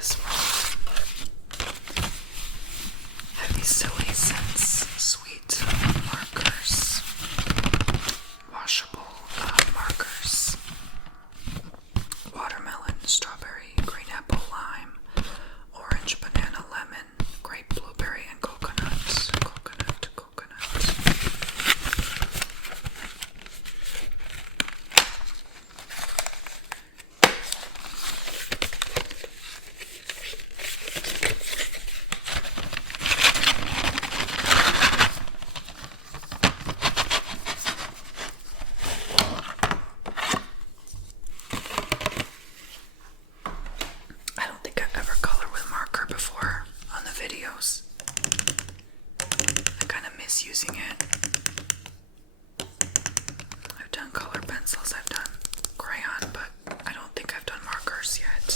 this one. I have these Silly Sense Sweet markers. Washable markers. Watermelon, strawberry, green apple, lime, orange, banana, lemon, grape, blueberry, and coconut. I don't think I've ever colored with marker before on the videos. I kind of miss using it. I've done color pencils, I've done crayon, but I don't think I've done markers yet.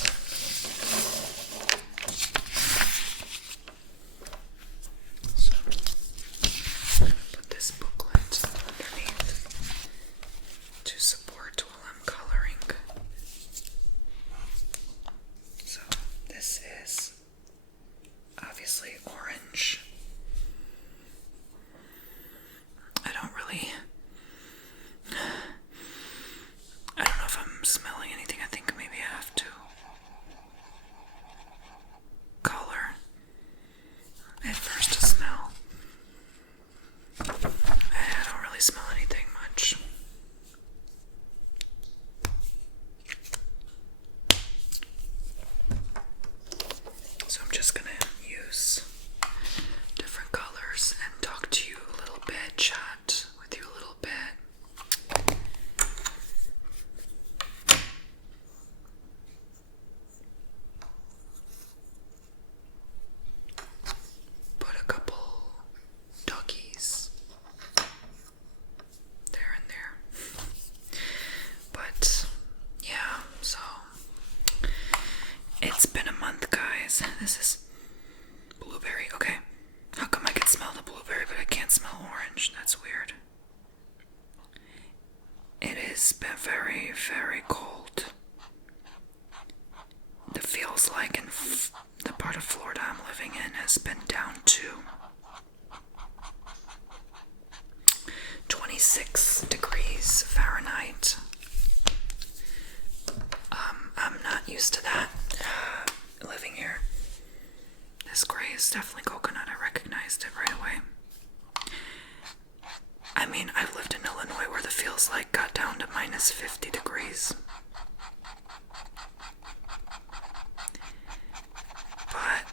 So, put this booklet underneath to support while I'm coloring. So, this is obviously orange. I don't know if I'm smelling anything. I think maybe I have to color it first to smell. I don't really smell anything much. So I'm just gonna use different colors and talk to you a little bit, chat with you a little bit. Put a couple doggies there and there. But yeah, so it's been a month, guys. This is blueberry. Okay. How come I can smell the blueberry but I can't smell orange? That's weird. It has been very, very cold. It feels like in the part of Florida I'm living in has been down to 26 degrees Fahrenheit. I'm not used to that living here. This gray is definitely coconut. I recognized it right away. I mean, I've lived in Illinois where the feels like got down to minus 50 degrees. But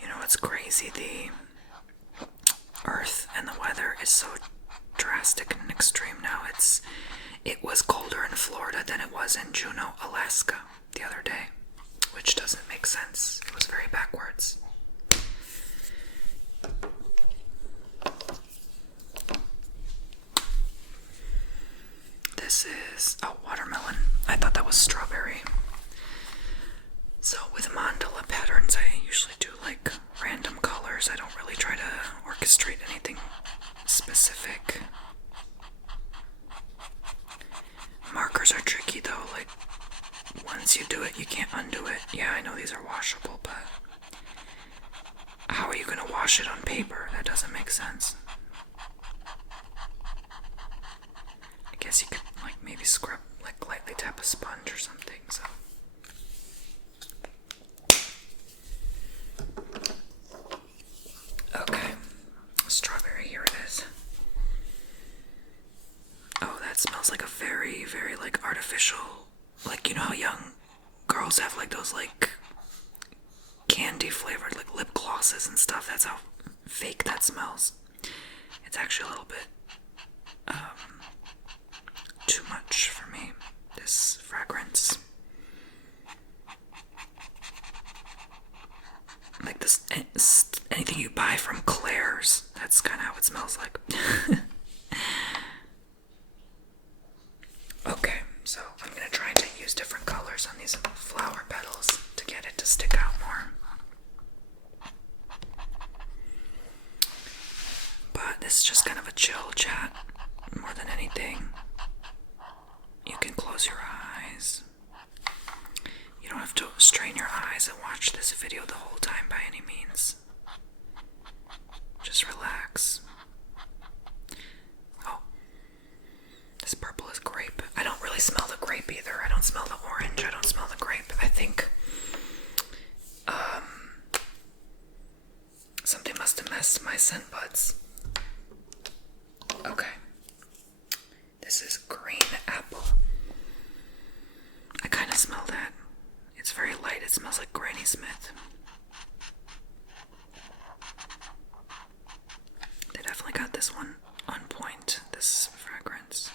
you know, it's crazy. The earth and the weather is so drastic and extreme now. It was colder in Florida than it was in Juneau, Alaska the other day, which doesn't make sense. It was very backwards. This is a watermelon. I thought that was strawberry. So with mandala patterns, I usually do like random colors. I don't really try to orchestrate anything specific. Markers are tricky though. Like, once you do it, you can't undo it. Yeah, I know these are washable, but how are you gonna wash it on paper? That doesn't make sense. I guess you could like maybe scrub, like lightly tap a sponge or something, so. Okay, strawberry, here it is. Oh, that smells like a very, very like artificial, like, you know how young girls have like those like candy flavored like lip glosses and stuff. That's how fake that smells. It's actually a little bit too much for me, this fragrance. Like this, anything you buy from Claire's, that's kind of how it smells like. Okay, so I'm gonna try to use different colors on these flower petals to get it to stick out more. But this is just kind of a chill This is green apple. I kind of smell that. It's very light. It smells like Granny Smith. They definitely got this one on point, this fragrance.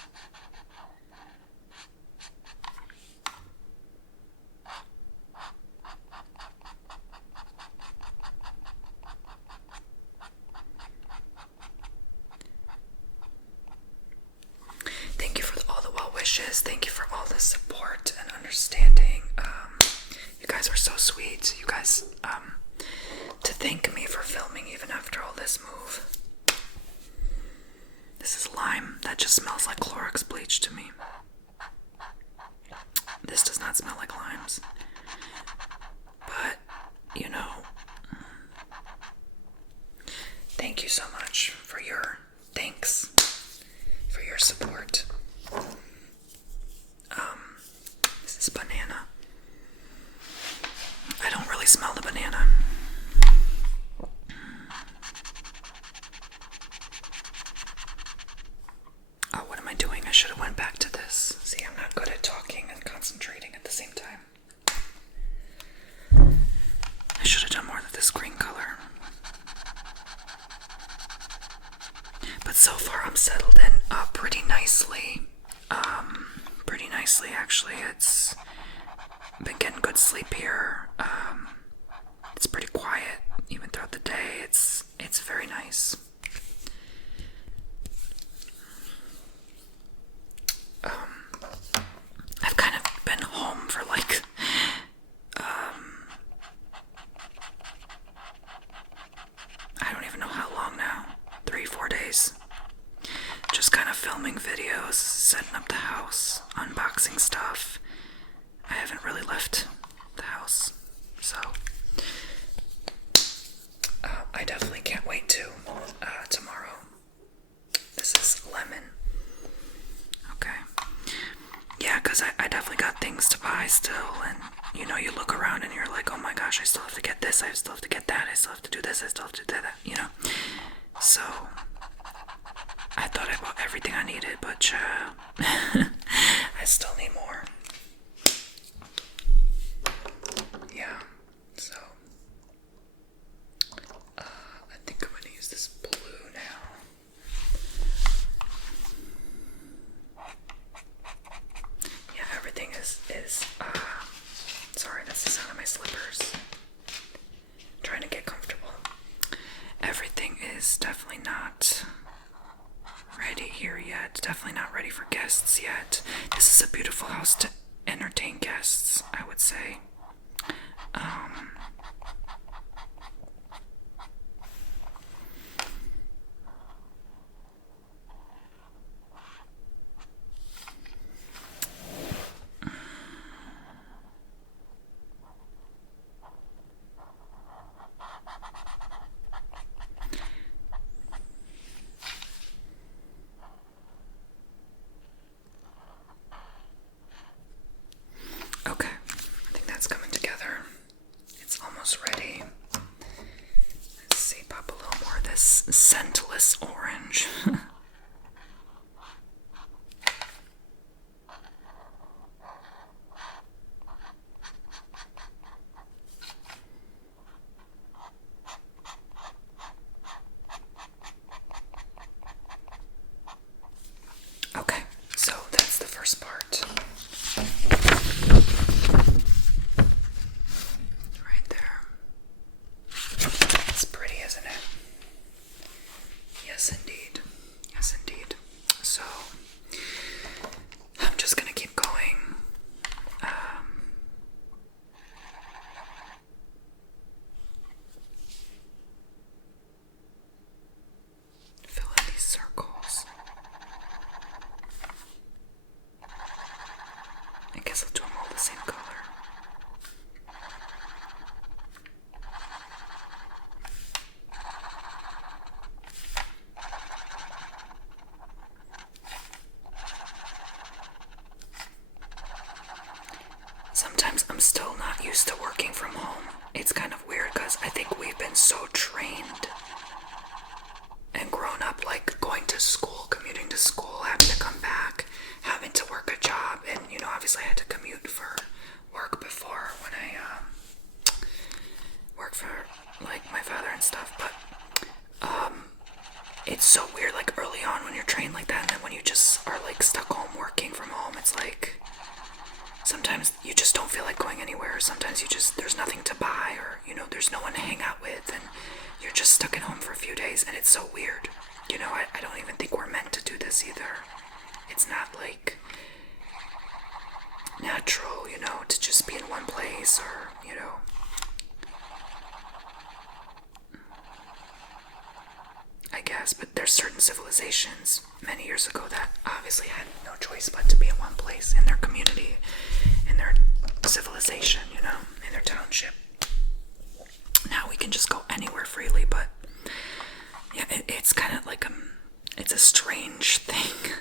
Thank you for all the well wishes. Thank you for all the support and understanding. You guys are so sweet. You guys, to thank me for filming even after all this move. This is lime. That just smells like Clorox bleach to me. This does not smell like limes. But, you know, thank you so much for your thanks, for your support. This is banana. I don't really smell the banana. Oh, what am I doing? I should have went back to this. See, I'm not good at talking and concentrating at the same time. I should have done more of this green color. But so far I'm settled in pretty nicely. Pretty nicely actually. It's been getting good sleep here. It's pretty quiet even throughout the day. It's very nice. I've kind of been home for like I don't even know how long now. 3-4 days. Just kind of filming videos, setting up the house, unboxing stuff. I haven't really left the house, so I definitely can't wait to tomorrow. This is lemon. Okay. Yeah, because I definitely got things to buy still, and you know, you look around and you're like, oh my gosh, I still have to get this, I still have to get that, I still have to do this, I still have to do that, you know. So I thought I bought everything I needed, but I still need more. Yeah, so I think I'm gonna use this blue now. Yeah, everything is sorry, that's the sound of my slippers. Trying to get comfortable. Everything is definitely not ready here yet. Definitely not ready for guests yet. This is a beautiful house to entertain guests, I would say. Okay, I think that's coming together. It's almost ready. Let's see, pop a little more of this scentless orange. Okay, so that's the first part. Right there. It's pretty, isn't it? Yes, indeed. Yes, indeed. So, I'm just gonna keep going. Fill in these circles. I guess I'll do them all the same color. Sometimes I'm still not used to working from home. It's kind of weird because I think we've been so trained and grown up, like going to school, commuting to school, having to come back, sometimes you just don't feel like going anywhere. Sometimes there's nothing to buy, or, there's no one to hang out with, and you're just stuck at home for a few days, and it's so weird. I don't even think we're meant to do this either. It's not like natural, to just be in one place, or, I guess, but there's certain civilizations many years ago that obviously had no choice but to be in one place in their community, in their civilization, in their township. Now we can just go anywhere freely, but yeah, it's kind of like it's a strange thing.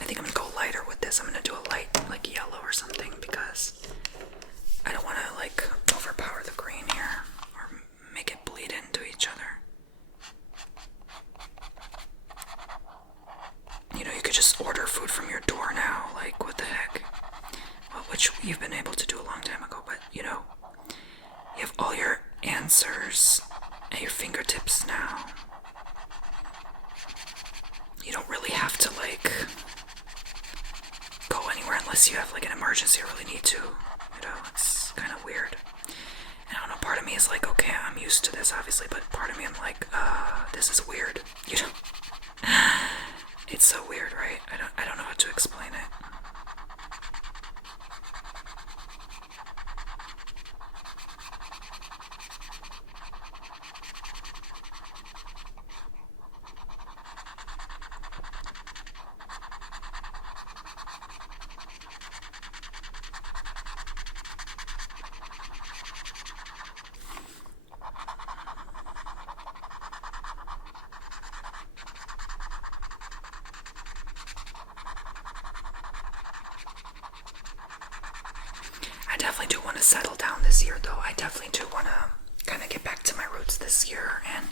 I think I'm gonna go lighter with this. I'm gonna do a light, like yellow or something, because I don't want to like overpower the green here or make it bleed into each other. You could just order food from your door now. Like, what the heck? Well, which you've been able to do a long time ago, but you have all your answers at your fingertips now. You don't really have to like go anywhere unless you have like an emergency or really need to. It's kind of weird. And I don't know, part of me is like, okay, I'm used to this obviously, but part of me I'm like, this is weird. It's so weird, right? I don't know how to explain it. I definitely do want to settle down this year, though. I definitely do want to kind of get back to my roots this year, and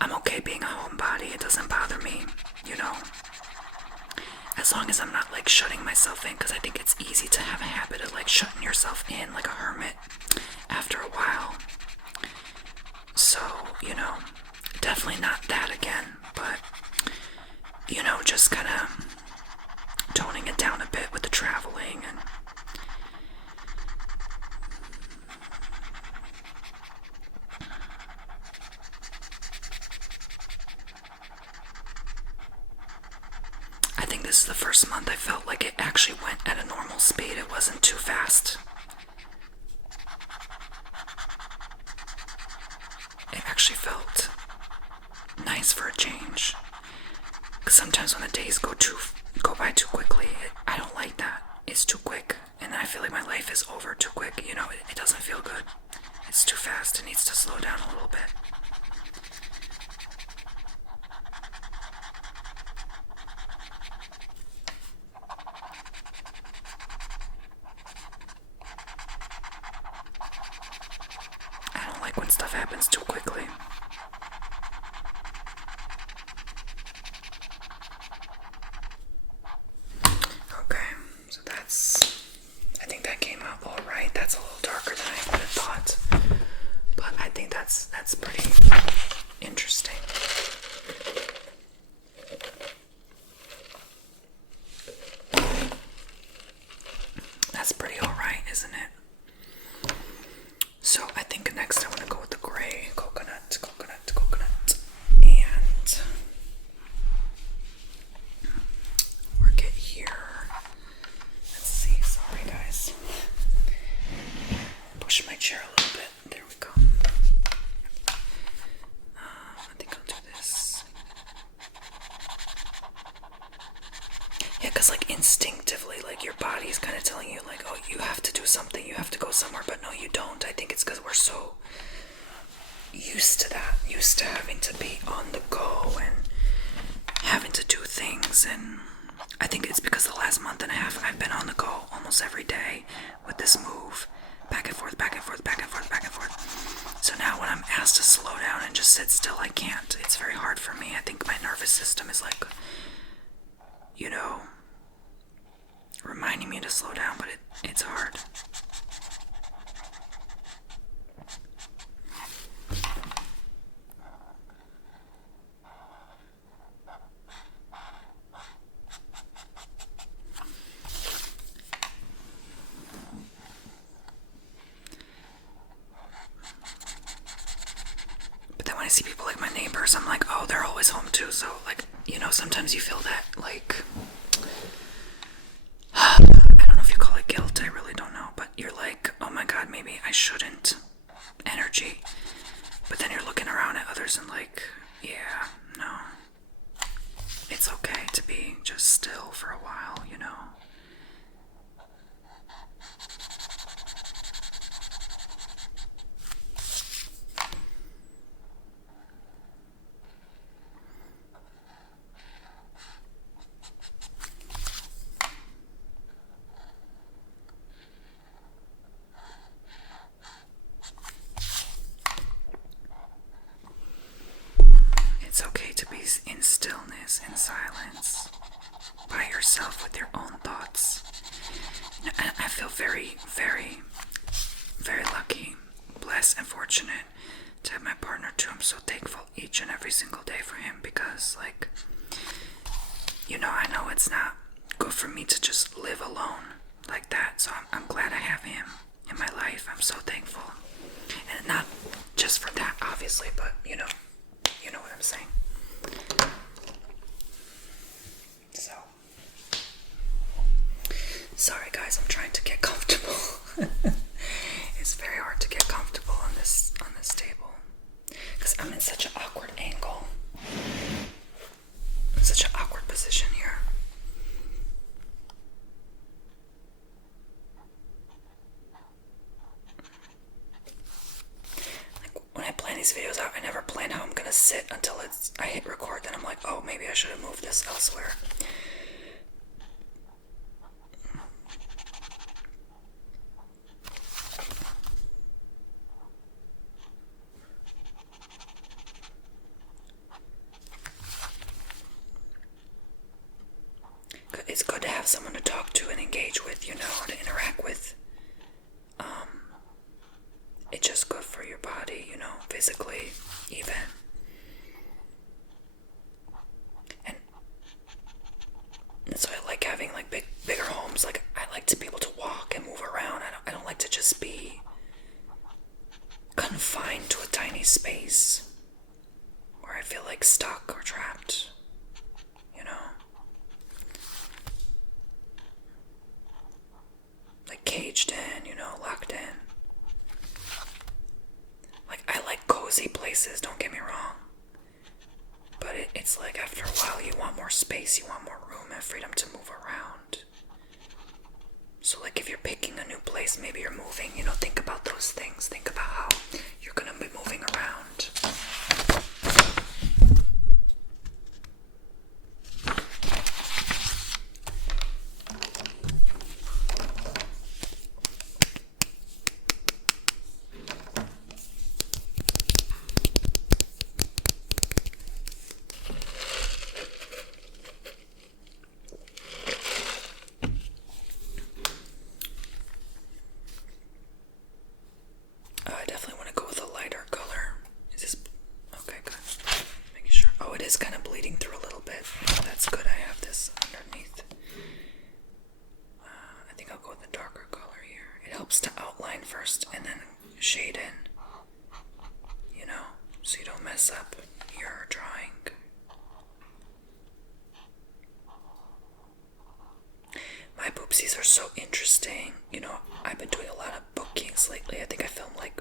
I'm okay being a homebody. It doesn't bother me, as long as I'm not like shutting myself in, because I think it's easy to have a habit of like shutting yourself in like a hermit after a while. So, definitely not that again, but just kind of toning it down a bit with the traveling. And I think this is the first month I felt like it actually went at a normal speed. It wasn't too fast. It actually felt nice for a change. Because sometimes when the days go by too quickly, I don't like that. It's too quick, and I feel like my life is over too quick. It doesn't feel good. It's too fast. It needs to slow down a little bit. I don't like when stuff happens too quickly. Okay, so I think that came out all right. That's a little darker than I would have thought, but I think that's pretty interesting. That's pretty all right, isn't it? So I think next I want to go with the gray coconut, and work it here. Let's see. Sorry, guys. Push my chair a little bit. There we go. I think I'll do this. Yeah, because like instinctively, like your body's kind of telling you like, oh, you have to do something, you have to go somewhere, but no, you don't. I think it's because we're so used to that, used to having to be on the go and having to do things. And I think it's because the last month and a half I've been on the go almost every day with this move, back and forth, back and forth, back and forth, back and forth. So now when I'm asked to slow down and just sit still, I can't. It's very hard for me. I think my nervous system is like, reminding me to slow down, but it's hard. sometimes you feel that, like, I don't know if you call it guilt, I really don't know, but you're like, oh my god, maybe I shouldn't energy. But then you're looking around at others and like, yeah, no. It's okay to be just still for a while, you know? It's okay to be in stillness, in silence, by yourself with your own thoughts. And I feel very, very, very lucky, blessed, and fortunate to have my partner too. I'm so thankful each and every single day for him because, like, you know, I know it's not good for me to just live alone like that. So I'm glad I have him in my life. I'm so thankful. And not just for that, obviously, but you know what I'm saying. So, sorry guys, I'm trying to get comfortable. It's very hard to get comfortable on this table because I'm in such an awkward angle, in such an awkward position here. When I plan these videos out, I never plan how I'm gonna sit until I hit record. Then I'm like, oh, maybe I should have moved this elsewhere. It's good to have someone to talk to and engage with, you know, to interact with. It's just good for your body, you know, physically, even. And so I like having like bigger homes. Like I like to be able to walk and move around. I don't like to just be confined to a tiny space where I feel like stuck or trapped, you know. Like caged in, you know, locked in. Like, I like cozy places, don't get me wrong. But it's like after a while you want more space, you want more room and freedom to move around. So like if you're picking a new place, maybe you're moving, you know, think about those things. Think about how you're gonna be moving around. I definitely want to go with a lighter color. Is this okay? Good. Making sure. Oh, it is kind of bleeding through a little bit. That's good. I have this underneath. I think I'll go with the darker color here. It helps to outline first and then shade in. You know, so you don't mess up your drawing. My poopsies are so interesting. You know, I've been doing a lot of bookings lately. I think I filmed like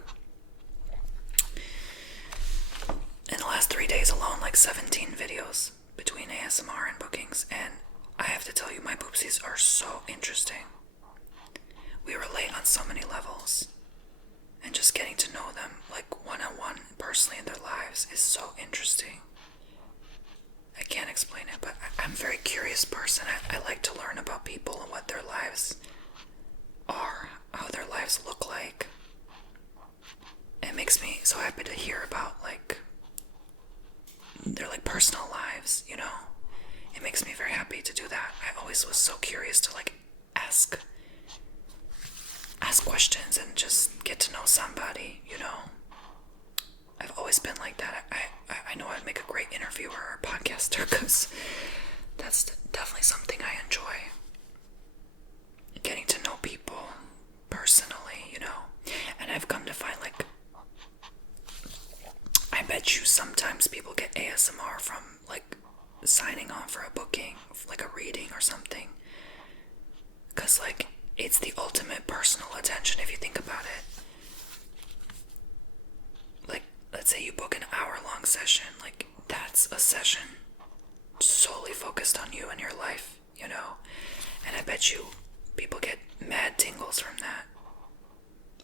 in the last 3 days alone, like 17 videos between ASMR and bookings. And I have to tell you, my poopsies are so interesting. We relate on so many levels. And just getting to know them, like one-on-one, personally in their lives is so interesting. I can't explain it, but I'm a very curious person. I like to learn about people and what their lives are, how their lives look like. It makes me so happy to hear about, like, their, like, personal lives, you know? It makes me very happy to do that. I always was so curious to, like, ask questions and just get to know somebody, you know? I've always been like that. I know I'd make a great interviewer or podcaster because that's definitely something I enjoy. Getting to know people personally, you know? And I've come to find, like, I bet you sometimes people get ASMR from, like, signing on for a booking booking, like a reading or something. Because, like, it's the ultimate personal attention if you think about it. Like, let's say you book an hour-long session. Like, that's a session solely focused on you and your life, you know? And I bet you people get mad tingles from that.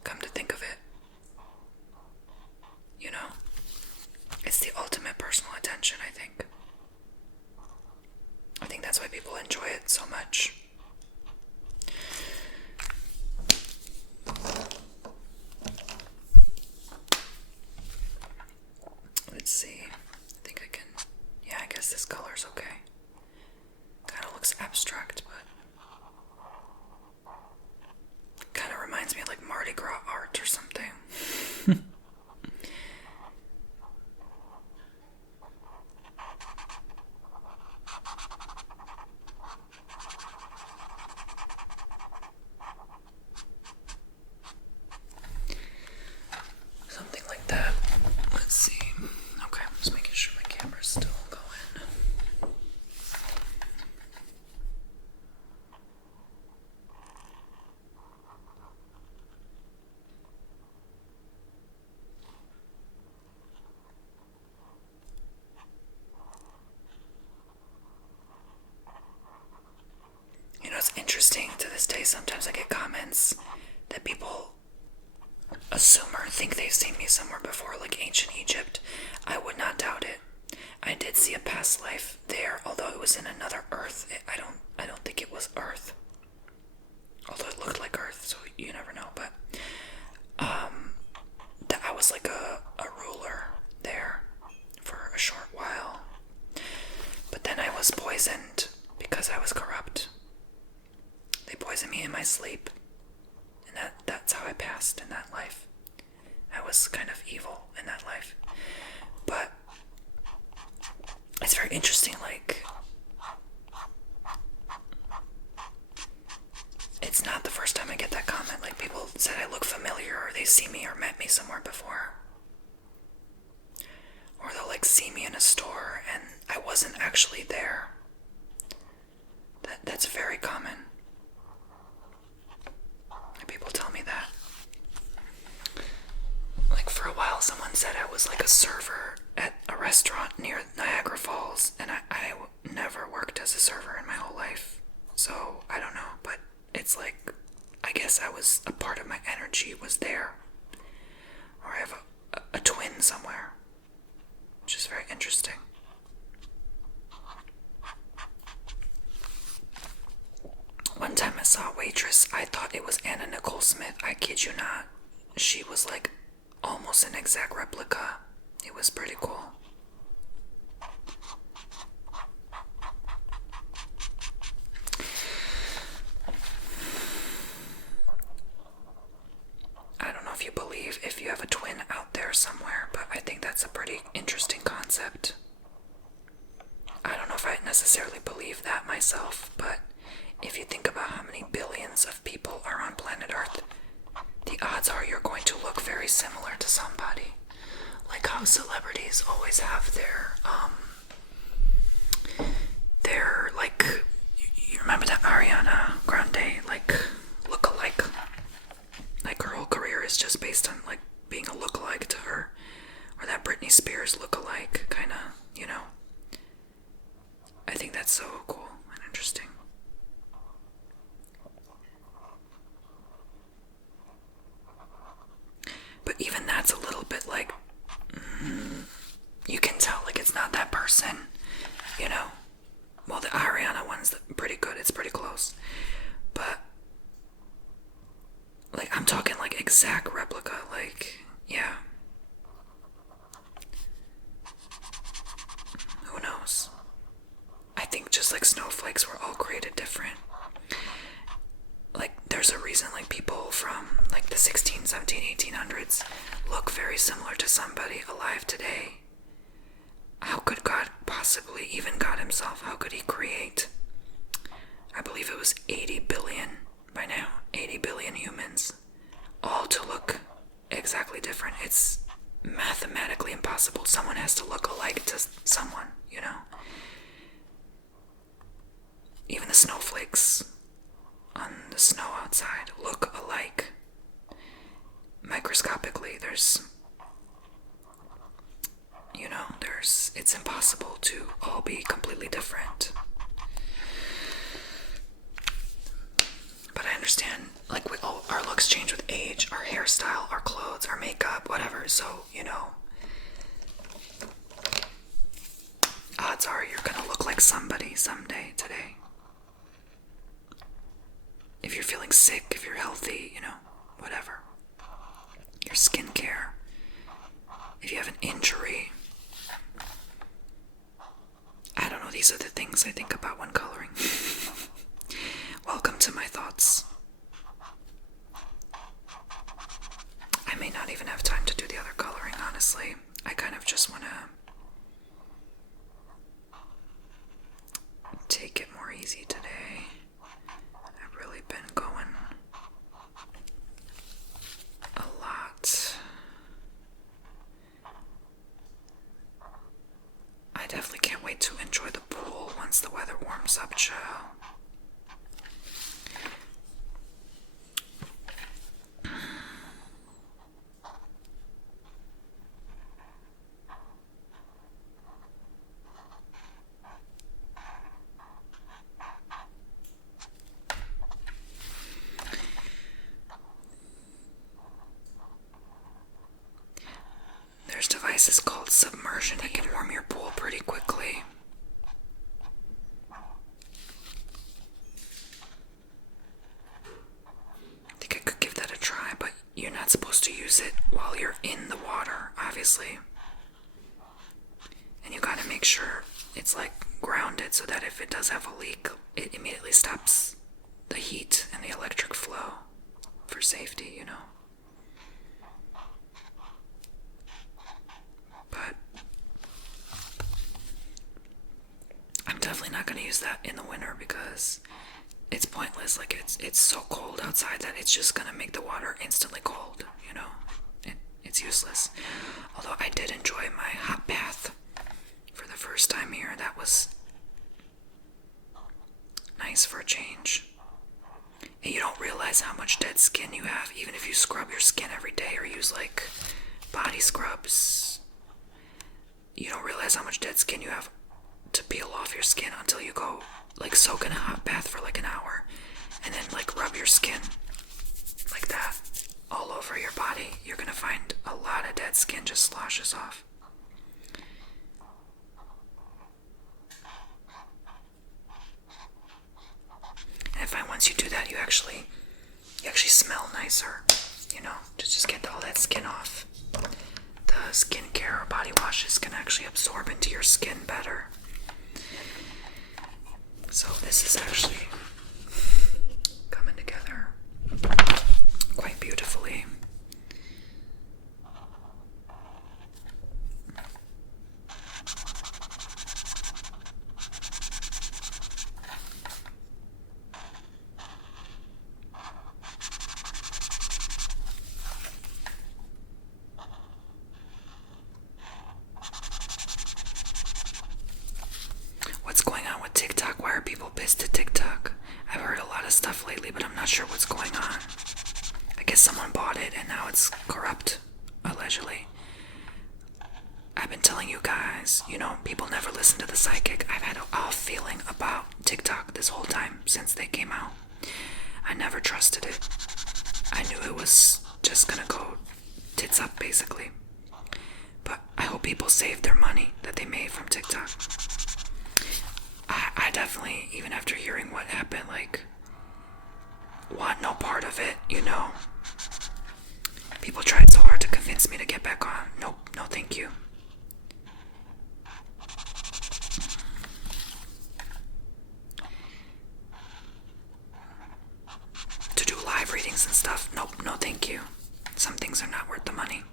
Come to think of it. You know? It's the ultimate personal attention, I think. I think that's why people enjoy it so much. Let's see. I think I can... Yeah, I guess this color's okay. Kind of looks abstract, but... kind of reminds me of like Mardi Gras art or something. Something like that. Let's see. Okay, I'm just making sure my camera's still going. You know, it's interesting to this day. Sometimes I get comments that people assume or think they've seen me somewhere before, like ancient Egypt. I would not doubt it. I did see a past life there, although it was in another Earth. I don't think it was Earth. Although it looked like Earth, so you never know. But that I was like a ruler there for a short while. But then I was poisoned because I was corrupt. They poisoned me in my sleep. And that's how I passed in that life. I was kind of evil in that life. But it's very interesting, like, it's not the first time I get that comment. Like, people said I look familiar, or they see me or met me somewhere before. Or they'll, like, see me in a store and I wasn't actually there. That's very common. People tell me that. Like, for a while, someone said I was like a server at a restaurant near Niagara Falls, and I never worked as a server in my whole life. So, I don't know, but it's like, I guess a part of my energy was there. Or I have a twin somewhere, which is very interesting. One time I saw a waitress, I thought it was Anna Nicole Smith, I kid you not. She was like almost an exact replica. It was pretty cool. I don't know if you believe if you have a twin out there somewhere, but I think that's a pretty interesting concept. I don't know if I necessarily believe that myself, but if you think about how many billions of people are on planet Earth, the odds are you're going to look very similar to somebody. Like how celebrities always have their like, you remember that Ariana Grande, like, look-alike? Like, her whole career is just based on, like, being a look-alike to her. Or that Britney Spears look-alike, kinda, you know? I think that's so cool and interesting. But even that's a little bit like, you can tell, like, it's not that person, you know? Well, the Ariana one's pretty good, it's pretty close. But, like, I'm talking, like, exact replica, like, yeah. Who knows? I think just like snowflakes were all created different. Like, there's a reason, like, people from, like, the 16, 17, 1800s look very similar to somebody alive today. How could God possibly, even God himself, how could he create, I believe it was 80 billion by now, 80 billion humans, all to look exactly different? It's mathematically impossible. Someone has to look alike to someone, you know? even the snowflakes on the snow outside look alike. Microscopically, it's impossible to all be completely different. But I understand, like, our looks change with age, our hairstyle, our clothes, our makeup, whatever. So, odds are you're gonna look like somebody someday today. If you're feeling sick, if you're healthy, whatever. Your skincare. If you have an injury. I don't know, these are the things I think about when coloring. Welcome to my thoughts. I may not even have time to do the other coloring, honestly. I kind of just want to take it more easy today. I've really been going a lot. I definitely can't wait to enjoy the pool once the weather warms up, Joe. There's devices called submersion that can warm your pool pretty quickly. I think I could give that a try, but you're not supposed to use it while you're in the water, obviously. And you gotta make sure it's like grounded so that if it does have a leak, it immediately stops the heat and the electric flow for safety, But I'm definitely not going to use that in the winter because it's pointless. Like, it's so cold outside that it's just going to make the water instantly cold, It's useless. Although I did enjoy my hot bath for the first time here. That was nice for a change. And you don't realize how much dead skin you have, even if you scrub your skin every day or use, like, body scrubs. You don't realize how much dead skin you have to peel off your skin until you go, like, soak in a hot bath for like an hour and then, like, rub your skin like that all over your body. You're gonna find a lot of dead skin just sloshes off. And I find once you do that, you actually smell nicer, to just get all that skin off. The skincare or body washes can actually absorb into your skin better. So this is actually coming together quite beautifully. What's going on with TikTok? Why are people pissed at TikTok? I've heard a lot of stuff lately, but I'm not sure what's going on. I guess someone bought it and now it's corrupt, allegedly. I've been telling you guys, people never listen to the psychic. I've had an off feeling about TikTok this whole time since they came out. I never trusted it. I knew it was just gonna go tits up, basically. But I hope people save their money that they made from TikTok. I definitely, even after hearing what happened, want no part of it, People tried so hard to convince me to get back on. Nope, no thank you. To do live readings and stuff, nope, no thank you. Some things are not worth the money.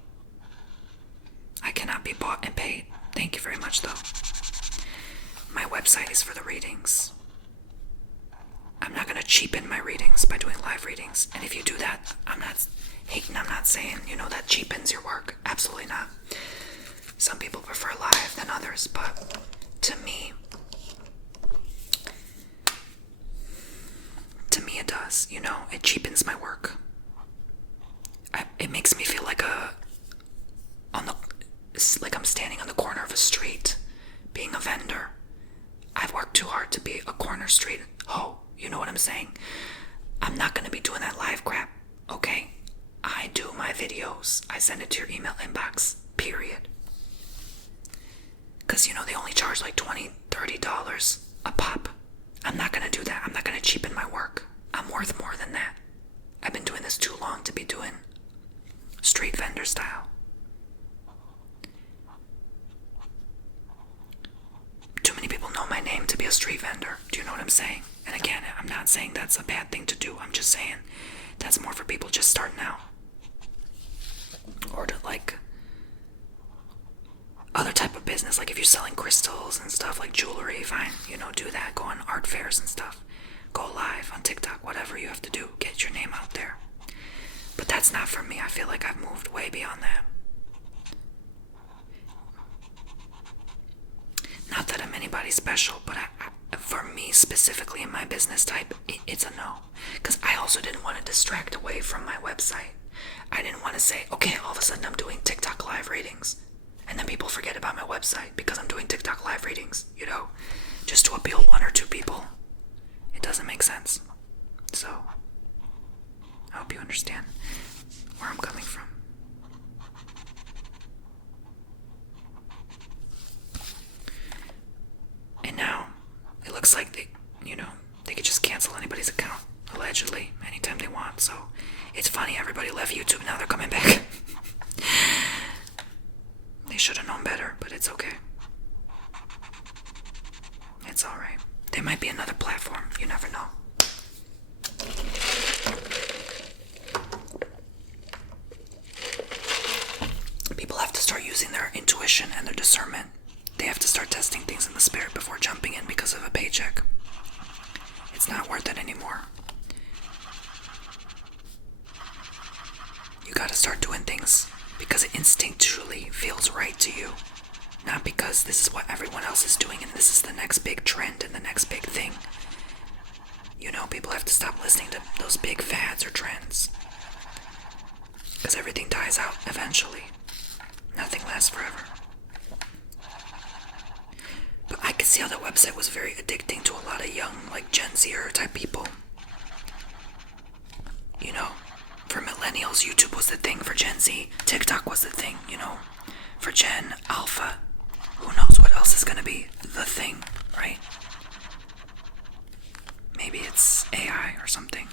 I cannot be bought and paid. Thank you very much, though. My website is for the readings. I'm not going to cheapen my readings by doing live readings. And if you do that, I'm not hating, I'm not saying, that cheapens your work. Absolutely not. Some people prefer live than others, but to me, does, you know? It cheapens my work. It makes me feel like like I'm standing on the corner of a street being a vendor. I've worked too hard to be a corner street hoe, you know what I'm saying? I'm not gonna be doing that live crap, okay? I do my videos. I send it to your email inbox, period. Because, you know, they only charge like $20, $30 a pop. I'm not gonna do that. I'm not gonna cheapen my work. I'm worth more than that. I've been doing this too long to be doing street vendor style. Too many people know my name to be a street vendor. Do you know what I'm saying? And again, I'm not saying that's a bad thing to do. I'm just saying that's more for people just starting out. Or to like other type of business, like if you're selling crystals and stuff like jewelry, fine, you know, do that. Go on art fairs and stuff. Go live on TikTok, whatever you have to do. Get your name out there. But that's not for me. I feel like I've moved way beyond that. Not that I'm anybody special, but for me specifically in my business type, it's a no. Because I also didn't want to distract away from my website. I didn't want to say, okay, all of a sudden I'm doing TikTok live ratings. And then people forget about my website because I'm doing TikTok live ratings, you know, just to appeal one or two people. It doesn't make sense. So, I hope you understand where I'm coming from. And now, it looks like they could just cancel anybody's account, allegedly, anytime they want. So, it's funny, everybody left YouTube, now they're coming back. They should have known better, but it's okay. It's alright. There might be another platform, you never know. People have to start using their intuition and their discernment. They have to start testing things in the spirit before jumping in because of a paycheck. It's not worth it anymore. You gotta start doing things because it instinctually feels right to you. Not because this is what everyone else is doing and this is the next big trend and the next big thing. You know, people have to stop listening to those big fads or trends. Because everything dies out eventually. Nothing lasts forever. But I could see how that website was very addicting to a lot of young, like Gen Zer type people. You know, for millennials, YouTube was the thing. For Gen Z, TikTok was the thing, you know. For Gen Alpha, who knows what else is going to be the thing, right? Maybe it's AI or something.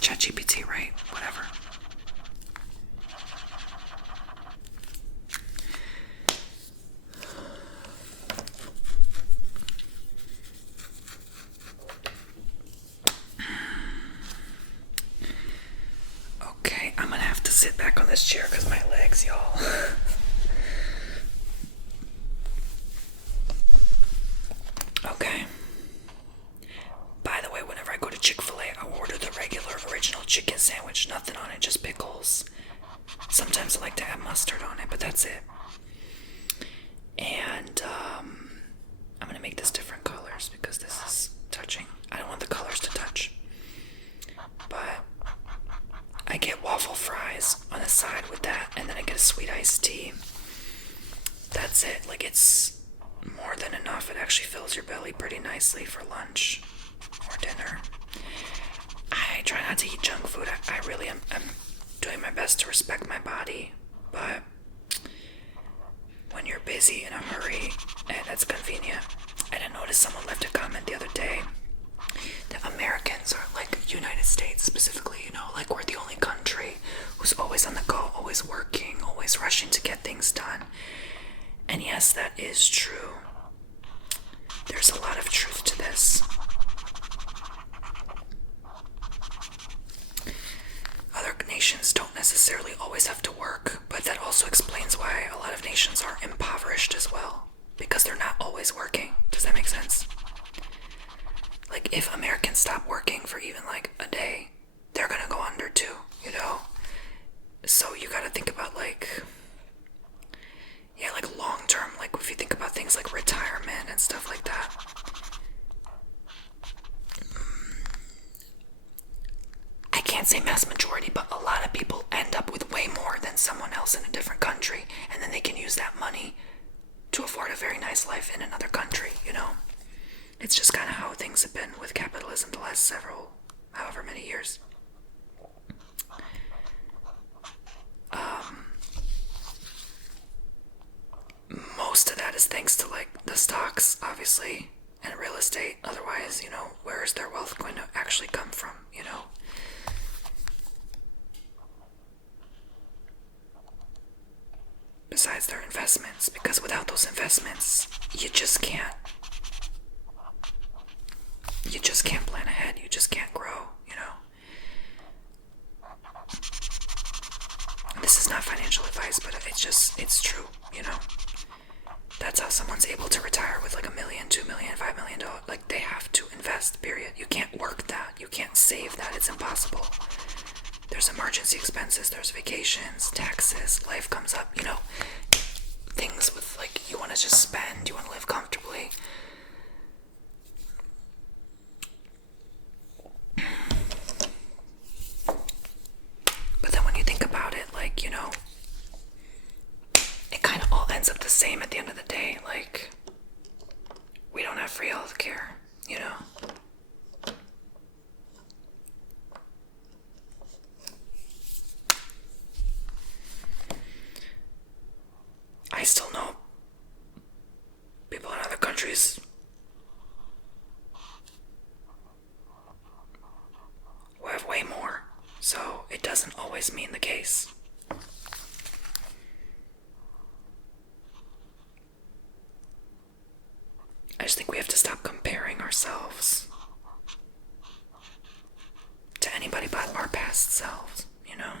ChatGPT, right? Whatever. Okay, I'm gonna have to sit back on this chair because my legs, y'all. Okay. By the way, whenever I go to Chick-fil-A, I order the regular original chicken sandwich, nothing on it, just pickles. Sometimes I like to add mustard on it, but that's it. And I'm gonna make this different colors because this is touching. I don't want the colors to touch. But I get waffle fries on the side with that, and then I get a sweet iced tea. That's it. Like, it's more than enough. It actually fills your belly pretty nicely for lunch or dinner. I try not to eat junk food. I really am. I'm doing my best to respect my body, but when you're busy in a hurry and it's convenient. I didn't notice someone left a comment the other day that Americans are like United States specifically, you know, like we're the only country who's always on the go, always working, always rushing to get things done. And yes, that is true. There's a lot of truth to this. Other nations don't necessarily always have to work, but that also explains why a lot of nations are impoverished as well, because they're not always working. Does that make sense? Like, if Americans stop working for even like a day, they're gonna go under too, you know? So you gotta think about like long term, like if you think about things like retirement and stuff like that. can't say mass majority, but a lot of people end up with way more than someone else in a different country, and then they can use that money to afford a very nice life in another country, you know? It's just kind of how things have been with capitalism the last however many years. Most of that is thanks to, like, the stocks, obviously, and real estate. Otherwise, you know, where is their wealth going to actually come from, you know? Besides their investments, because without those investments, you just can't plan ahead, you just can't grow, you know? This is not financial advice, but it's true, you know? That's how someone's able to retire with like $1 million, $2 million, $5 million. Like, they have to invest, period. You can't work that. You can't save that. It's impossible. There's emergency expenses, there's vacations, taxes, life comes up, you know. Things with, like, you want to just spend, you want to live comfortably. But then when you think about it, like, you know, it kind of all ends up the same at the end of the day. Like, we don't have free health care, you know? I still know people in other countries who have way more, so it doesn't always mean the case. I just think we have to stop comparing ourselves to anybody but our past selves, you know?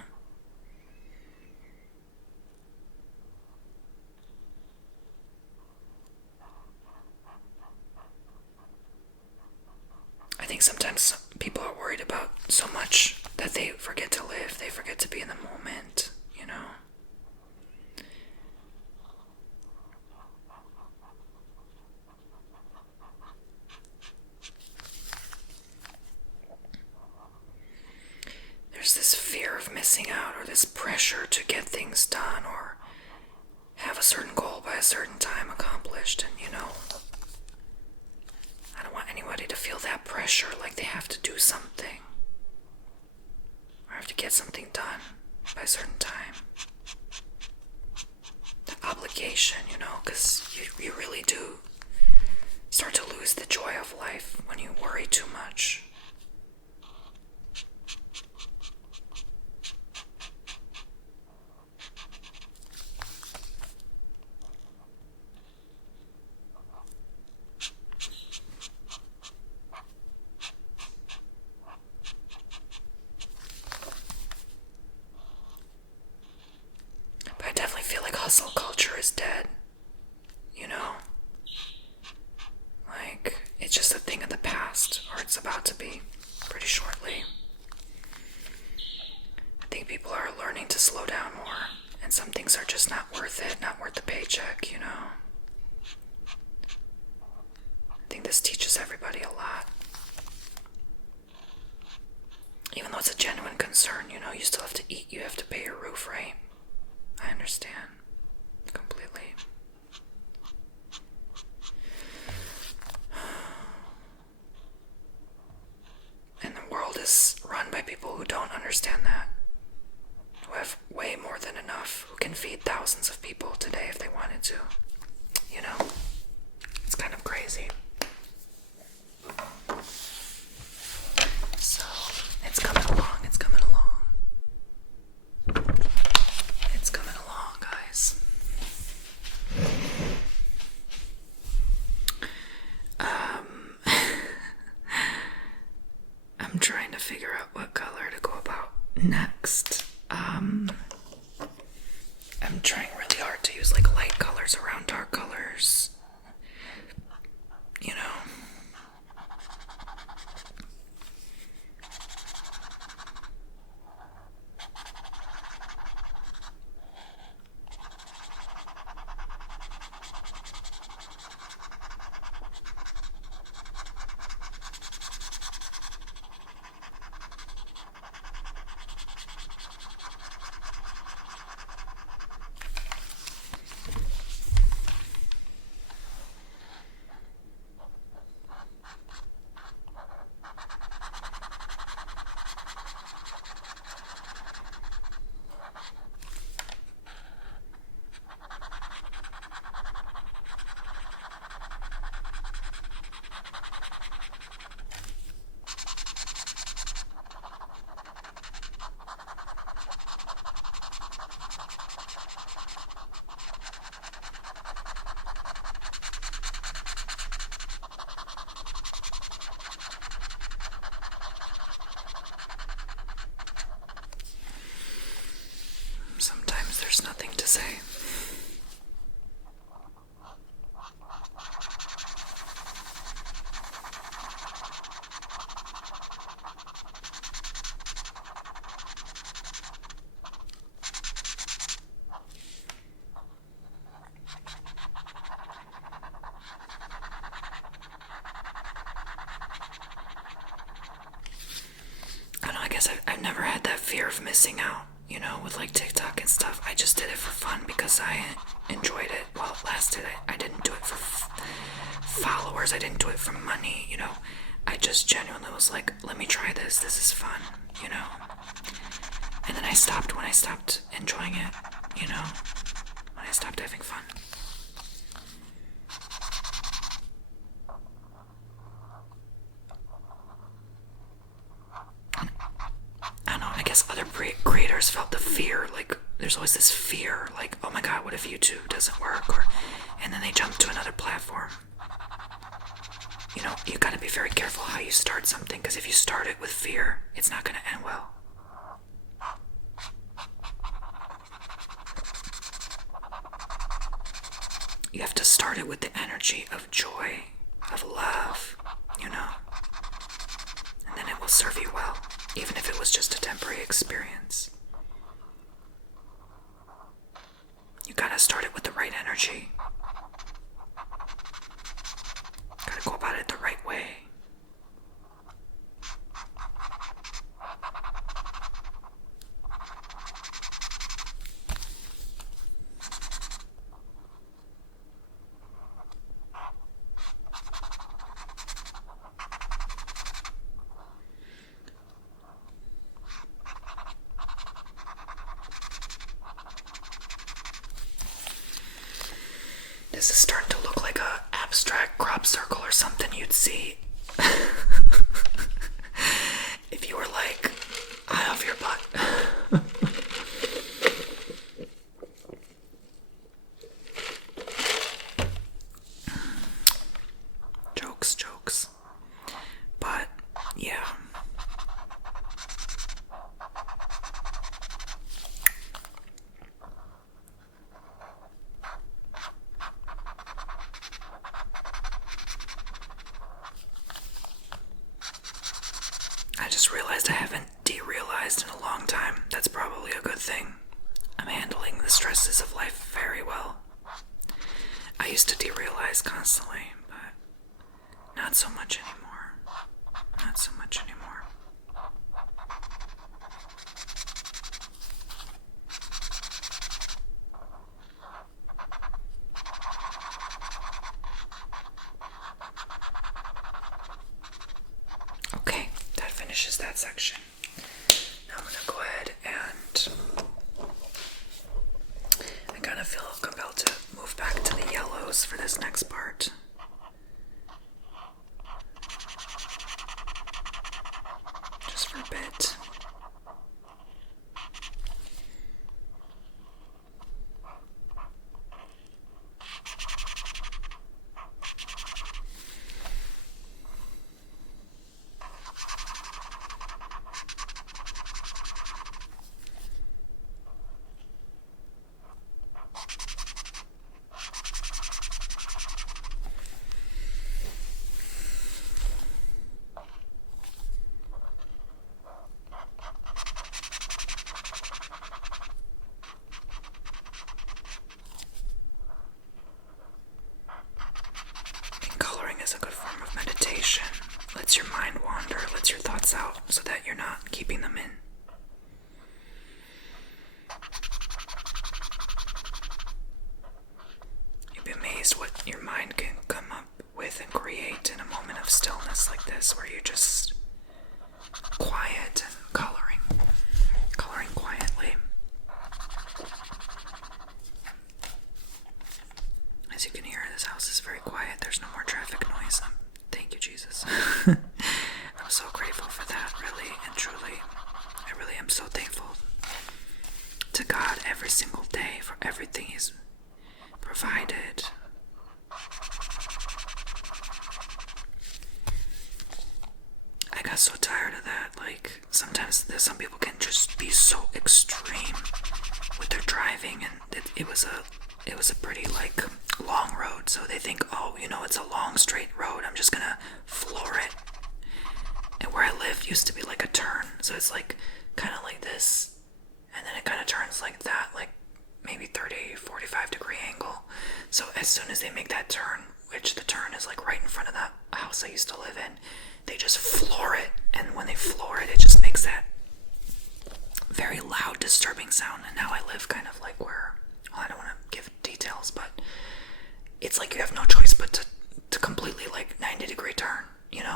I think sometimes people are worried about so much that they forget to live, they forget to be in the moment, you know? There's this fear of missing out, or this pressure to get things done, or have a certain goal by a certain time accomplished, and, you know, I don't want anybody to feel that pressure, like they have to do something, or have to get something done by a certain time. The obligation, you know, because you really do start to lose the joy of life when you worry too much. Hustle culture is dead, you know? Like, it's just a thing of the past, or it's about to be pretty shortly. I think people are learning to slow down more, and some things are just not worth it, not worth the paycheck, you know? I think this teaches everybody a lot. Even though it's a genuine concern, you know, you still have to eat, you have to pay your roof, right? I understand. Completely. And the world is run by people who don't understand that, who have way more than enough, who can feed thousands of people today if they wanted to. You know, it's kind of crazy. So, it's coming along, it's coming along. It's coming along, guys. I'm trying to figure out what color to go about next. I'm trying really hard to use like light colors around dark colors. You know? had that fear of missing out, with like TikTok and stuff. I just did it for fun because I enjoyed it while it lasted. I didn't do it for followers. I didn't do it for money, I just genuinely was like, let me try this. This is fun, And then I stopped when I stopped enjoying it, when I stopped having fun. I don't know, I guess other creators felt the fear, like, there's always this fear, like, oh my god, what if YouTube doesn't work, and then they jump to another platform. You gotta be very careful how you start something, because if you start it with fear, it's not gonna end well. You have to start it with the energy of joy, of love, and then it will serve you well, even if it was just a temporary experience. You gotta start it with the right energy. Gotta go about it the right way. This is starting to look like a abstract crop circle or something you'd see if you were like high off your butt. Jokes. But yeah. I just realized I haven't derealized in a long time. That's probably a good thing. I'm handling the stresses of life very well. I used to derealize constantly, but not so much anymore. Not so much anymore. Okay, that finishes that section. Now I'm gonna go ahead and I kind of feel compelled to move back to the yellows for this next part. Just for a bit. Is a good form of meditation. Lets your mind wander, lets your thoughts out so that you're not keeping them in. You'd be amazed what your mind can come up with and create in a moment of stillness like this, where you're just quiet and coloring quietly. As you can hear, this house is very quiet. There's no more traffic noise. Thank you, Jesus. I'm so grateful for that, really and truly. I really am so thankful to God every single day for everything He's provided. I got so tired of that. Like, sometimes some people can just be so extreme with their driving, and it was a pretty, like, long road, so they think, oh, it's a long straight road, I'm just gonna floor it. And where I lived used to be like a turn, so it's like kind of like this, and then it kind of turns like that, like maybe 30-45 degree angle. So as soon as they make that turn, which the turn is like right in front of that house I used to live in, they just floor it, and when they floor it, it just makes that very loud, disturbing sound. And now I live kind of like where, well, I don't want to give details, but it's like you have no choice but to completely like 90-degree turn,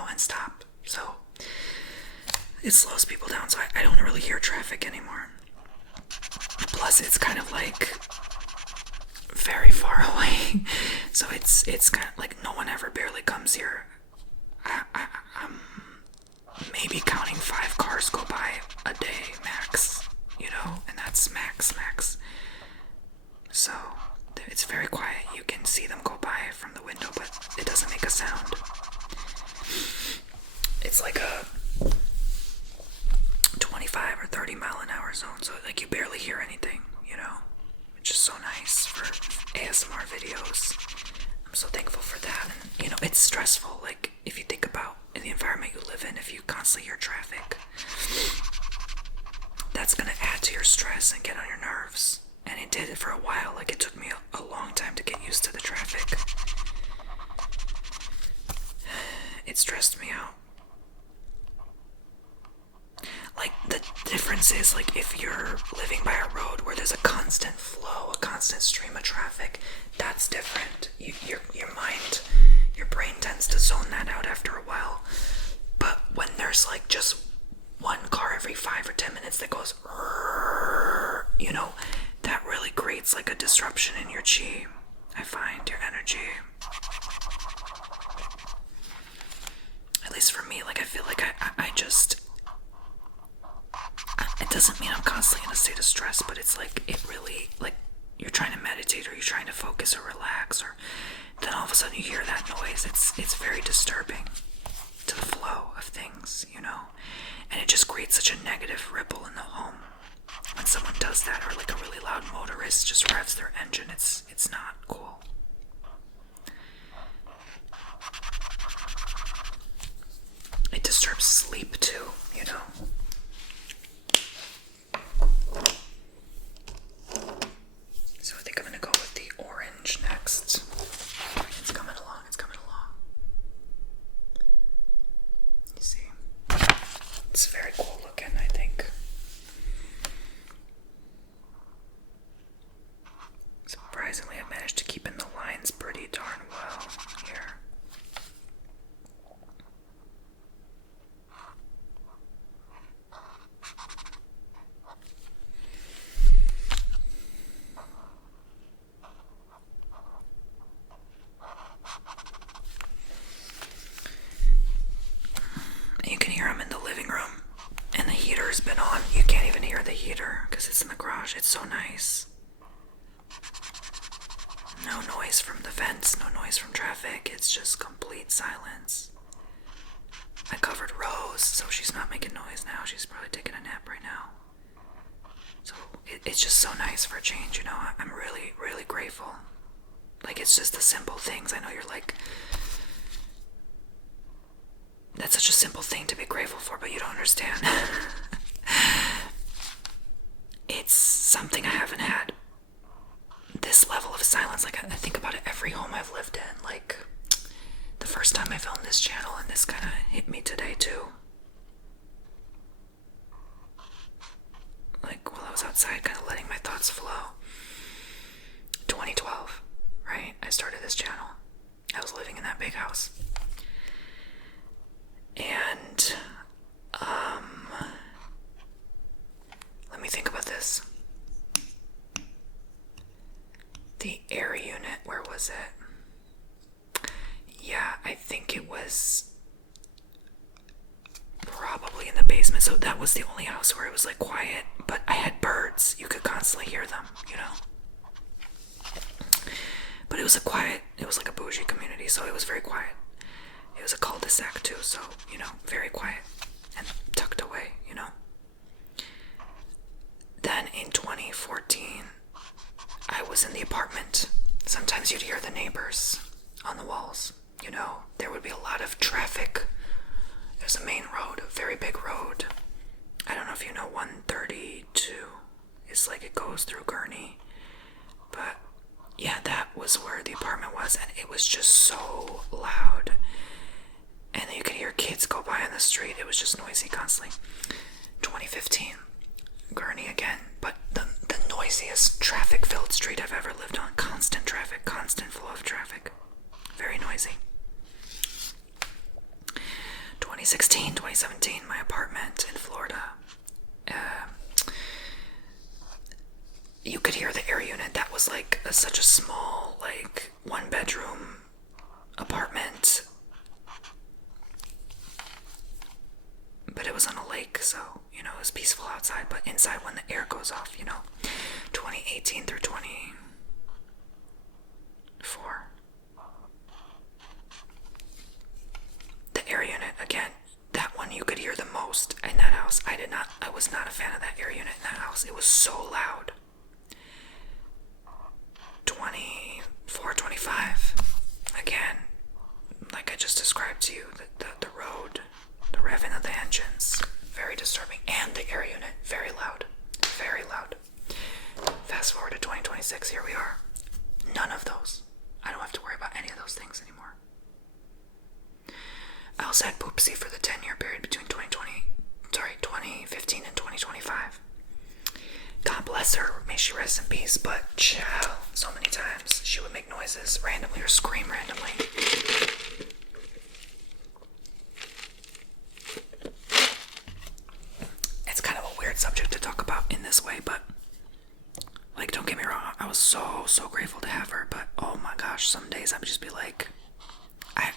and stop. So it slows people down, so I don't really hear traffic anymore. Plus, it's kind of like very far away, so it's kind of like no one ever barely comes here. I'm maybe counting 5 cars go by a day max, and that's max. So it's very quiet. You can see them go by from the window, but it doesn't make a sound. It's like a 25 or 30 mile an hour zone, so like you barely hear anything, which is so nice for ASMR videos. I'm so thankful for that. And it's stressful, like if you think about in the environment you live in, if you constantly hear traffic, that's gonna add to your stress and get on your nerves. And it did it for a while. Like it took me a long time to get used to the traffic. It stressed me out. Like the difference is, like if you're living by a road where there's a constant flow, a constant stream of traffic, that's different. Your mind, your brain tends to zone that out after a while. But when there's like just one car every 5 or 10 minutes that goes, that really creates like a disruption in your chi. I find your energy. At least for me, like I feel like I just. It doesn't mean I'm constantly in a state of stress, but it's like it really, like you're trying to meditate or you're trying to focus or relax, or then all of a sudden you hear that noise. It's very disturbing to the flow of things, and it just creates such a negative ripple in the home when someone does that, or like a really loud motorist just revs their engine. It's not cool. It disturbs sleep too, So I think I'm gonna go with the orange next. It's coming along. You see? It's very cool looking, I think. Surprisingly, I've managed to keep in the lines pretty darn well here. You can hear I'm in the living room, and the heater's been on. You can't even hear the heater because it's in the garage. It's so nice. No noise from the vents, no noise from traffic. It's just complete silence. I covered Rose, so she's not making noise now. She's probably taking a nap right now. So it's just so nice for a change, I'm really, really grateful. Like, it's just the simple things. I know you're like, that's such a simple thing to be grateful for, but you don't understand. It's something I haven't had. This level of silence, like I think about it every home I've lived in. Like the first time I filmed this channel, and this kind of hit me today too. Like while I was outside kind of letting my thoughts flow. 2012, right? I started this channel. I was living in that big house. And let me think about this. The air unit, where was it? Yeah, I think it was probably in the basement. So that was the only house where it was like quiet, but I had birds. You could constantly hear them, But it was it was like a bougie community, so it was very quiet. It was a cul-de-sac too, so, very quiet and tucked away, Then in 2014, I was in the apartment. Sometimes you'd hear the neighbors on the walls, There would be a lot of traffic. There's a main road, a very big road. I don't know if you know 132. It's like it goes through Gurney. But yeah, that was where the apartment was, and it was just so loud. And then you could hear kids go by on the street. It was just noisy constantly. 2015, Gurney again, but the noisiest traffic-filled street I've ever lived on. Constant traffic, constant flow of traffic. Very noisy. 2016, 2017, my apartment in Florida. You could hear the air unit. That was like such a small, like, one-bedroom apartment. But it was on a lake, so, you know, it was peaceful outside. But inside, when the air goes off, you know, 2018 through 24. The air unit, again, that one you could hear the most in that house. I was not a fan of that air unit in that house. It was so loud. 24, 25. Again, like I just described to you, the road, the revving of the engines, very disturbing. And the air unit, very loud. Very loud. Fast forward to 2026, here we are. None of those. I don't have to worry about any of those things anymore. I also had Poopsie for the 10-year period between 2015 and 2025. God bless her, may she rest in peace, but child, so many times she would make noises randomly or scream randomly. It's kind of a weird subject to talk about in this way, but, like, don't get me wrong, I was so grateful to have her, but oh my gosh, some days I would just be like,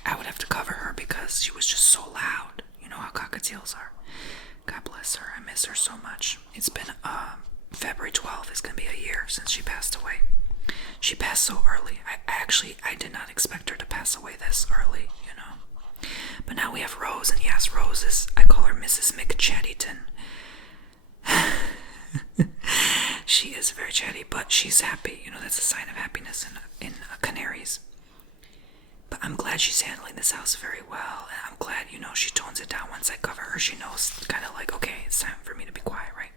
I would have to cover her because she was just so loud. You know how cockatiels are. God bless her. I miss her so much. It's been February 12th is going to be a year since she passed away. She passed so early. I did not expect her to pass away this early, you know. But now we have Rose, and yes, Rose is, I call her Mrs. McChattyton. She is very chatty, but she's happy. You know, that's a sign of happiness in canaries. But I'm glad she's handling this house very well, and I'm glad, you know, she tones it down once I cover her. She knows kind of like, okay, it's time for me to be quiet, right?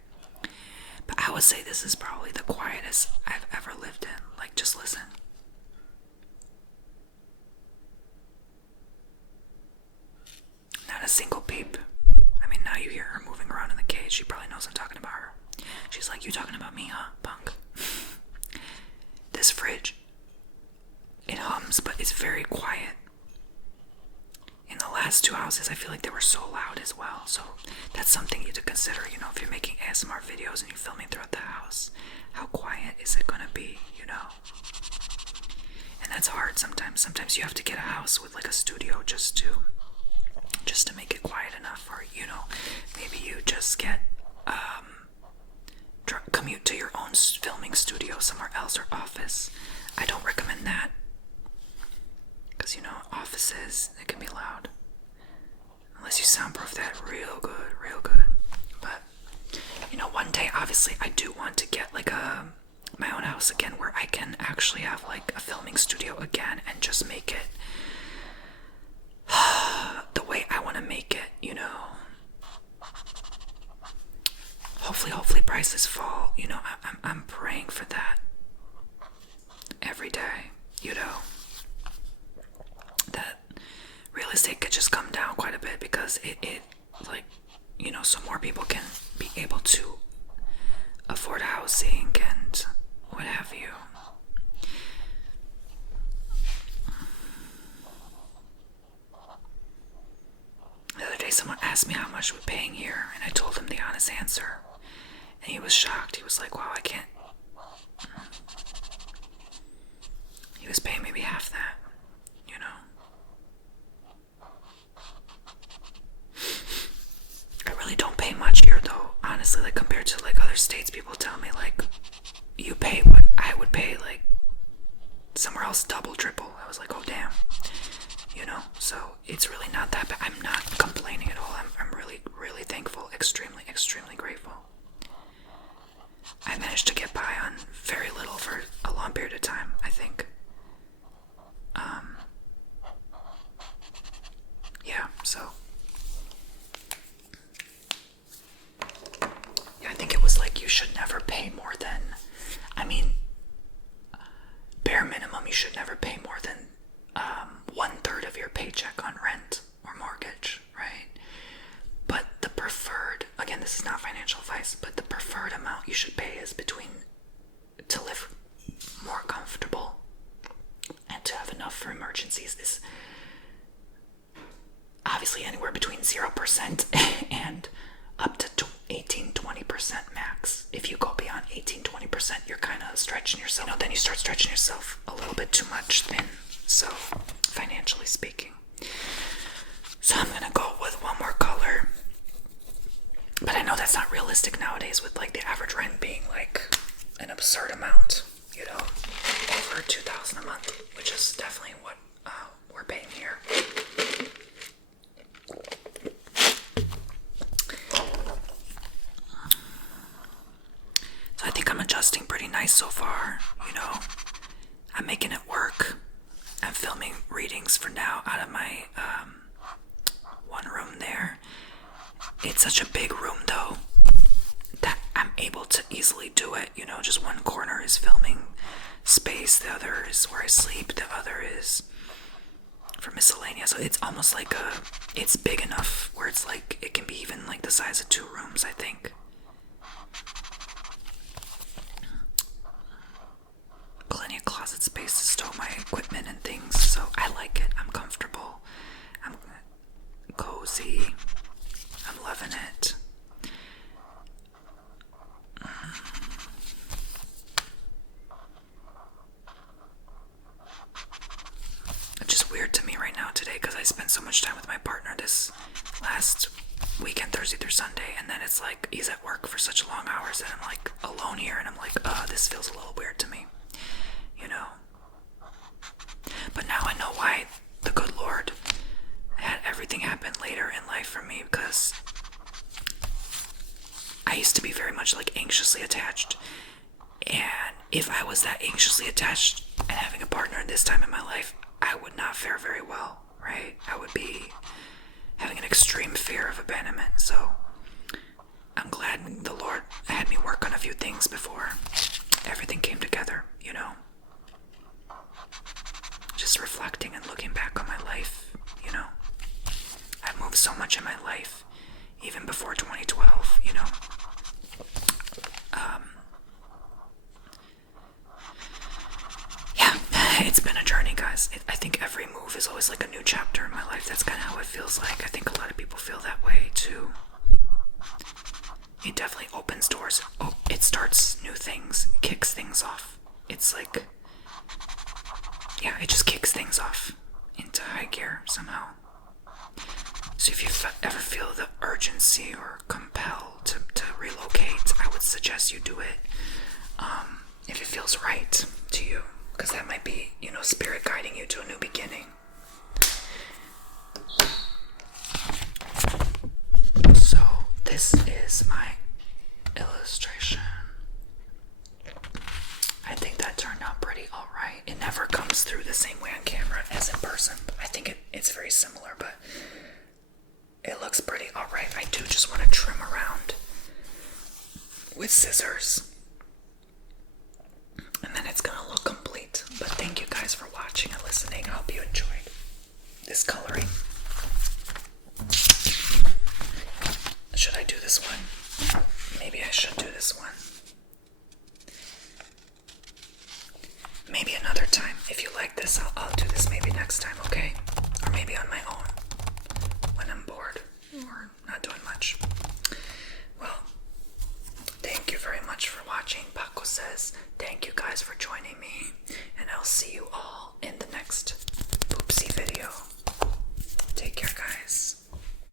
But I would say this is probably the quietest I've ever lived in. Like, just listen. Not a single peep. I mean, now you hear her moving around in the cage. She probably knows I'm talking about her. She's like, you talking about me, huh, punk? This fridge, it hums, but it's very quiet. In the last two houses, I feel like they were so loud as well. So that's something you to consider, you know, if you're making ASMR videos and you're filming throughout the house. How quiet is it gonna be, you know? And that's hard sometimes. Sometimes you have to get a house with like a studio just to make it quiet enough. Or, you know, maybe you just get commute to your own filming studio somewhere else, or office. I don't recommend that, because, you know, offices, it can be loud unless you soundproof that real good. But, you know, one day obviously I do want to get like my own house again, where I can actually have like a filming studio again and just make it the way I want to make it, you know. Hopefully prices fall, you know. I'm praying for that every day, you know, that real estate could just come down quite a bit, because it like, you know, so more people can be able to afford housing and what have you. The other day someone asked me how much we're paying here, and I told him the honest answer, and he was shocked. He was like, wow, I can't. He was paying maybe half that, you know. I really don't pay much here, though, honestly, like compared to like other states. People tell me like, you pay what I would pay like somewhere else, double, triple. I was like, oh damn, you know. So it's really not that bad. I'm not complaining at all. I'm really thankful, extremely grateful. I managed to get by on very little for a long period of time, I think. Yeah, so yeah, I think it was like you should never pay more than, I mean, bare minimum, you should never pay more than 1/3 of your paycheck on rent or mortgage, right? But the preferred, again, this is not financial advice, but the preferred obviously anywhere between 0% and up to 18-20% max. If you go beyond 18-20%, you're kind of stretching yourself. Then you start stretching yourself a little bit too much thin. So, financially speaking. So I'm gonna go with one more color. But I know that's not realistic nowadays with like the average rent being like an absurd amount, over $2,000 a month, which is definitely what we're paying here. So I think I'm adjusting pretty nice so far, I'm making it work. I'm filming readings for now out of my one room there. It's such a big room though that I'm able to easily do it, just one corner is filming space, the other is where I sleep, the other is for miscellaneous. So it's almost like it's big enough where it's like it can be even like the size of 2 rooms, I think. Plenty of closet space to store my equipment and things, so I like it. I'm comfortable. I'm cozy. I'm loving it. It's just weird to me right now today because I spent so much time with my partner this last weekend, Thursday through Sunday, and then it's like he's at work for such long hours that I'm like alone here, and I'm like, this feels a little weird to me, But now I know why the good Lord had everything happen later in life for me, because I used to be very much like anxiously attached, and if I was that anxiously attached and having a partner at this time in my life, I would not fare very well, right? I would be having an extreme fear of abandonment. So I'm glad the Lord had me work on a few things before everything came together, Just reflecting and looking back on my life, I've moved so much in my life, even before 2012, Yeah, it's been a journey, guys. I think every move is always like a new chapter in my life. That's kind of how it feels like. I think a lot of people feel that way too. It definitely opens doors. Oh, it starts new things, kicks things off. It's like, yeah, it just kicks things off into high gear somehow. So if you ever feel the urgency or compel to relocate, I would suggest you do it if it feels right to you, because that might be, spirit guiding you to a new beginning. So this is my illustration. I think that turned out pretty alright. It never comes through the same way on camera as in person. I think it's very similar, but it looks pretty alright. I do just want to trim around with scissors, and then it's gonna look complete. But thank you guys for watching and listening. I hope you enjoyed this coloring. Should I do this one? Maybe I should do this one. Maybe another time. If you like this, I'll do this maybe next time, okay? Or maybe on my own when I'm bored or not doing much. Well, thank you very much for watching. Paco says, thank you guys for joining me, and I'll see you all in the next poopsie video. Take care, guys.